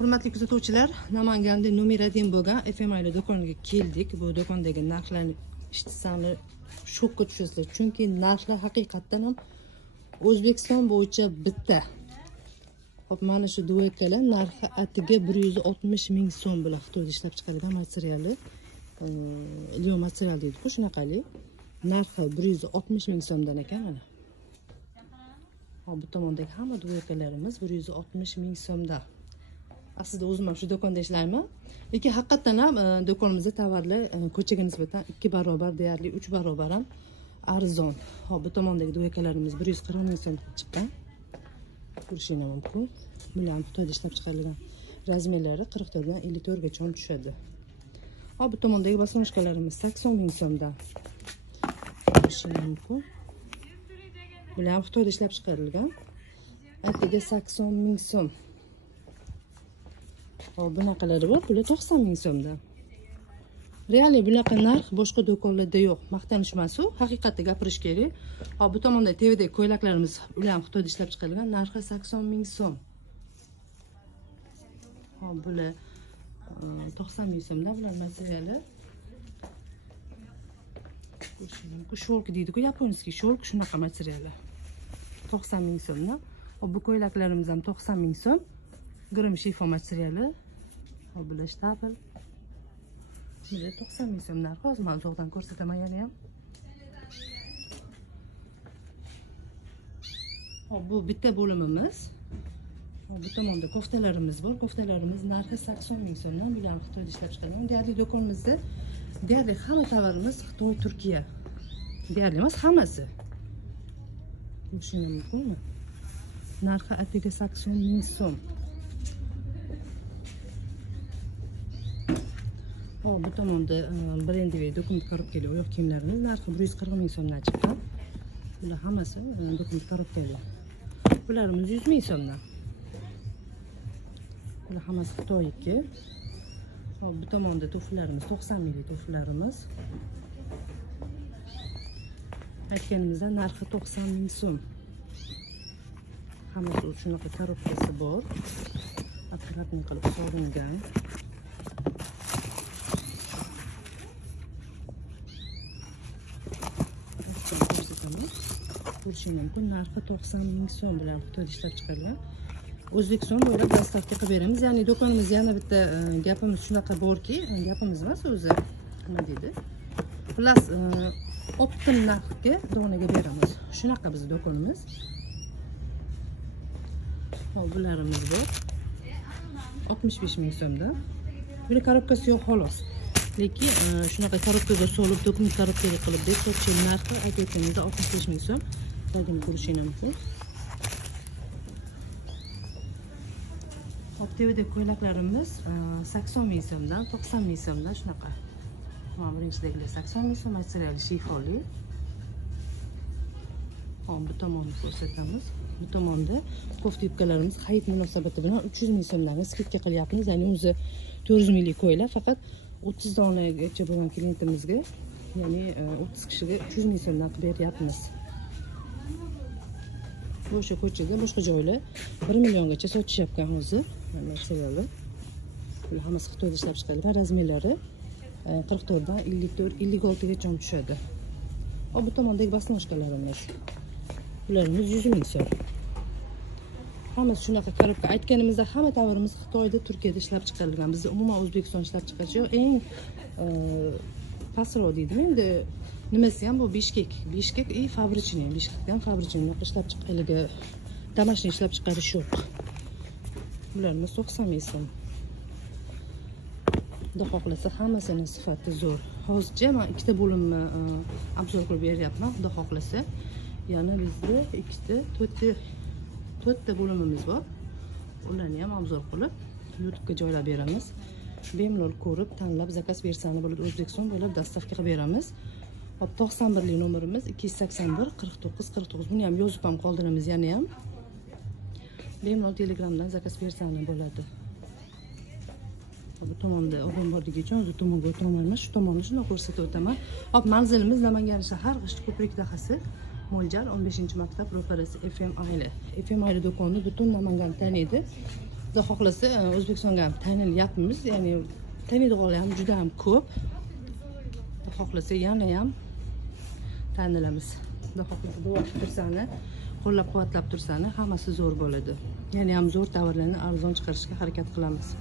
Hurmatli kuzatuvchilar, Namanganda nomer 1 bo'lgan FM Aile do'koniga keldik. Bu do'kondagi narxlarni eshitsanglar shokka tushasizlar. Chunki narxlar haqiqatdan ham O'zbekiston bo'yicha bitta. Hop, mana shu duvetkalar narxi atiga 160 ming so'm bilan Xitoyda ishlab chiqarilgan materiali. Ilyo material deydi-ku, shunaqali. Narxi 160 ming so'mdan ekan mana. Hop, bu tomondagi hamma duvetkalarimiz 160 ming so'mda. Aslida o'zim ham shu do'konda ishlayman. Lekin haqiqatan ham do'konimizda tovarlar ko'chaga nisbatan 2 barobar, deyarli 3 barobar ham arzon. Hop, bu tomondagi duvetkalarimiz 140 ming so'm chiqqan. Ko'rishingiz mumkin. Bular ham Xitoyda ishlab chiqarilgan. Razmerlari 44 dan 54 gacha tushadi. Hop, bu tomondagi basonchkalarimiz 80 ming so'mdan. Ko'rishingiz mumkin. Bular ham Xitoyda ishlab chiqarilgan. Atiga 80 ming so'm. Hop, bunaqalari bor, bular 90 ming so'mdan. Realiy bunaqa narx boshqa do'konlarda yo'q. Maqtanish emas u, haqiqatda gapirish kerak. Hop, bu tomonda TVdagi ko'ylaklarimiz, ular ham Xitoyda ishlab chiqarilgan, narxi 80 ming so'm. Hop, bular 90 ming so'mdan, bular materiali. Bu shork deydi-ku, yaponskiy shork, shunaqa materiali. 90 ming so'mdan. Hop, bu ko'ylaklarimiz ham 90 ming so'm. Grim shifon materiali. Hop, bular shtapel. Bular 90 ming so'm narxi. Hozir men uzoqdan ko'rsataman yana ham. Hop, bu bitta bo'limimiz. Hop, bu tomonda koftalarimiz bor. Koftalarimiz narxi 80 ming so'mdan. Bular Xitoyda ishlab chiqarilgan. Deyarli do'konimizda deyarli hamma tovarimiz Xitoy, Turkiya. Deyarli emas, hammasi. Ko'rishingiz mumkinmi? Narxi atiga 80 ming so'm. Hop, bu tomonda brendiviy dokument korobkali oyoq kiyimlarimiz narxi 140 ming so'mdan chiqqan. Bular hammasi dokument korobkali. Bularimiz 100 ming so'mdan. Bular hammasi Xitoyniki. Hop, bu tomonda tuflarimiz 90 minglik tuflarimiz. Aytganimizda narxi 90 ming so'm. Hammasi shunaqa korobkasi bor. Akkuratni qilib solingan. Ko'rishingiz mumkin, narxi 90 ming so'm bilan Xitoyda ishlab chiqarilgan. O'zbekiston bo'ylab dostavka qilib beramiz. Ya'ni do'konimizda yana bitta gapimiz shunaqa borki, gapimiz emas o'zi, nima deydi? Plus optim narxga donaga beramiz. Shunaqa bizning do'konimiz. Hop, bularimiz bor. 65 ming so'mda. Buning korobkasi yo'q xolos. Lekin shunaqa korobkaga solib, dokument korobkaga qilib deb so'tchi narxi aytayotganimizda 65 ming so'm. Tagini ko'rishingiz mumkin. Hop, TVdagi ko'ylaklarimiz 80 ming so'mdan 90 ming so'mdan shunaqa. Mana birinchidagilar 80 ming so'm, materiali shifonli. Hop, bu tomonni ko'rsatamiz. Bu tomonda kofta yubkalarimiz hayit munosabati bilan 300 ming so'mdan skidka qilyapmiz. Ya'ni o'zi 400 minglik ko'ylak, faqat 30 donagacha bo'lgan klientimizga, ya'ni 30 kishiga 300 ming so'mdan qilib beryapmiz. O'sha ko'chada boshqa joylar 1 milliongacha sotishyapkan hozir. Mana materiallar. Bular hammasi Xitoyda ishlab chiqarilgan, razmerlari 44 dan 54, 56 gacha tushadi. Hop, bu tomondagi basnoshkalarimiz. Bularimiz 100 ming so'm. Hammasi shunaqa korobka. Aytganimizda hamma tovarimiz Xitoyda, Turkiyada ishlab chiqarilgan. Bizda umuman O'zbekiston ishlab chiqarish yo'q. Eng pastroq deydimi endi, nimasi ham bu Bishkek и fabrichniy. Bishkekdan fabrichniy ishlab chiqqanligi, damashni ishlab chiqarish yo'q. Bularimiz 90 ming so'm. Xudo xohlasa hammasini sifati zo'r. Hozircha men ikkita bo'limni obzor qilib beryapman, xudo xohlasa. Yana bizda to'rtta bo'limimiz bor. Ularni ham obzor qilib YouTube'ga joylab beramiz. Bemalol ko'rib, tanlab zakaz bersanglar bo'ladi. O'zbekiston bo'ylab dostavka qilib beramiz. Hop, 91lik nomerimiz 281 49 49. Buni ham yozib ham qoldiramiz yana ham. Bemalol Telegramdan zakaz bersanglar bo'ladi. Bu tomonda odam borligi uchun o'zi tomonga o'tiraman. Shu tomonni shunday ko'rsatib o'taman. Hop, manzilimiz Namangan shahar, G'isht ko'prik dahasi. Mo'ljal 15-maktab ro'parasi FM Aile. FM Aile do'koni butun Namangan taniydi. Xudo xohlasa O'zbekistonga ham tanilyapmiz, ya'ni taniydiganlar ham juda ham ko'p. Xudo xohlasa yana ham tanilamiz. Xudo xohlasa duo qilib tursani, qo'llab-quvvatlab tursani, hammasi zo'r bo'ladi. Ya'ni ham zo'r tovarlarni arzon chiqarishga harakat qilamiz.